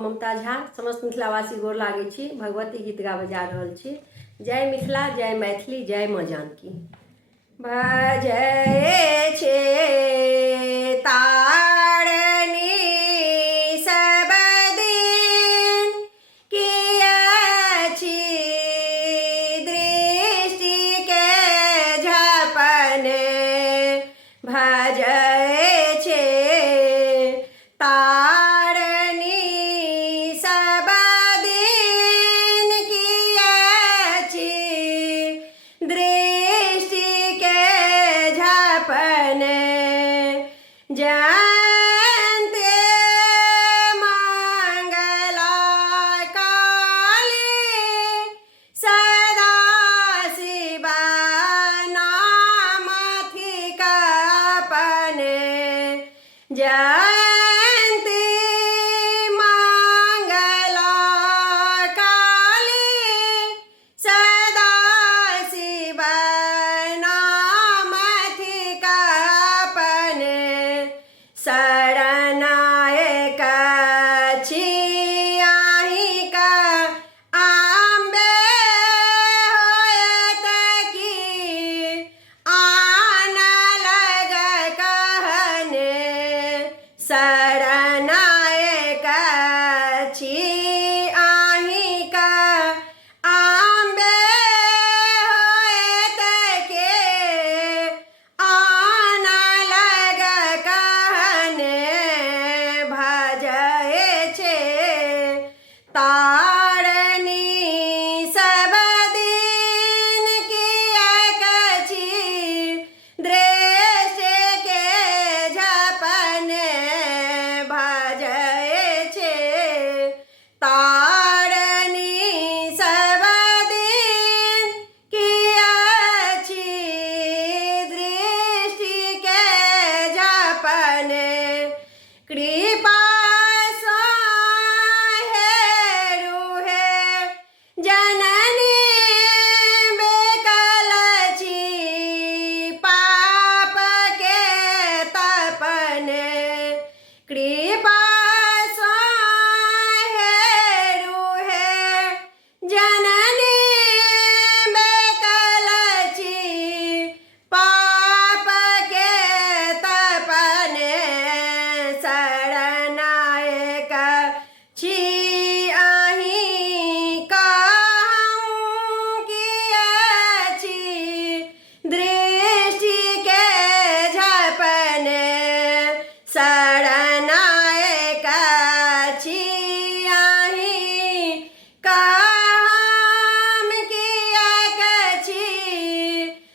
ममता झा समस्त मिथिलावासी गोर लागै छी। भगवती गीत गाबै जा रहल छी। जय मिथिला, जय मैथिली, जय माँ जानकी। भजय छे तारणी सब दिन किया छी दृष्टि के झपने। भजय छे तारणी सब दिन किया छी दृष्टि के झपने। जयन्ते मंगला काली सदा शिवा नाम थी कपने। जयन्ती मंगला काली सदा शिवा नाम थी कपने। शरणायक छी आहि का आंबे होयत की आन लग कहने। शरणायक छी आहि का आंबे होयत के आन लग कहने। भजय छे तारणी सब दिन किया छी दृष्टि के झपने। भजय छे तारणी सब दिन किया छी दृष्टि के झपने। कृपा सो हेरुहे जननी बेकल छी पाप के तपने। कृपा सो हेरुहे जननी बेकल छी पाप के तपने। शरणायक छी आहि का हम किया छी दृष्टि के झपने। शरणायक छी आहि का हम किया छी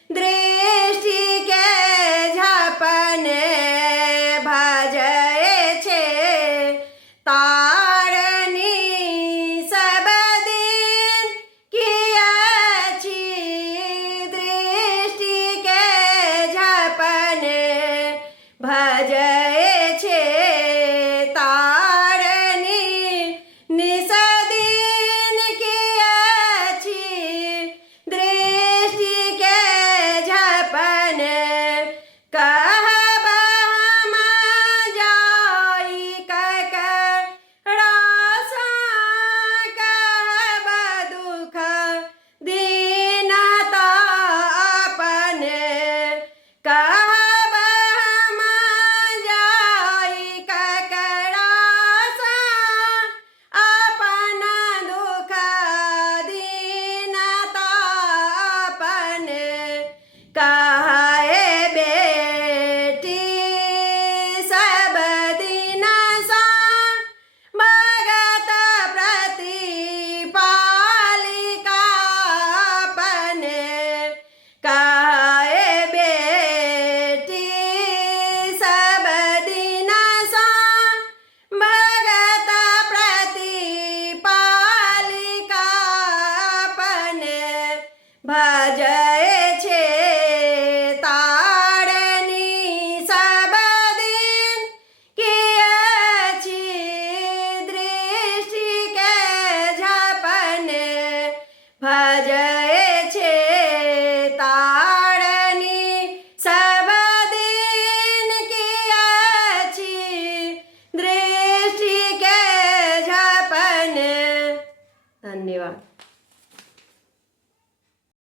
दृष्टि के झपने। भजय छे तारणी सब दिन किया छी दृष्टि के झपने। भजय छे तारणी निस दिन किया छी दृष्टि के झपने। कहब हम जाई ककरा सा कहब दुख दीनता अपने। कहब हम जाई ककरा सा अपन दुख दीनता अपने। कहे बेटी सब दिन सा भगत प्रति पालिका अपने। कहे बेटी सब दिन सा भगत प्रति पालिका अपने। भजय छे तारणी सब दिन किया छी दृष्टि के झपने। भजय छे तारणी सब दिन किया छी दृष्टि के झपने। धन्यवाद।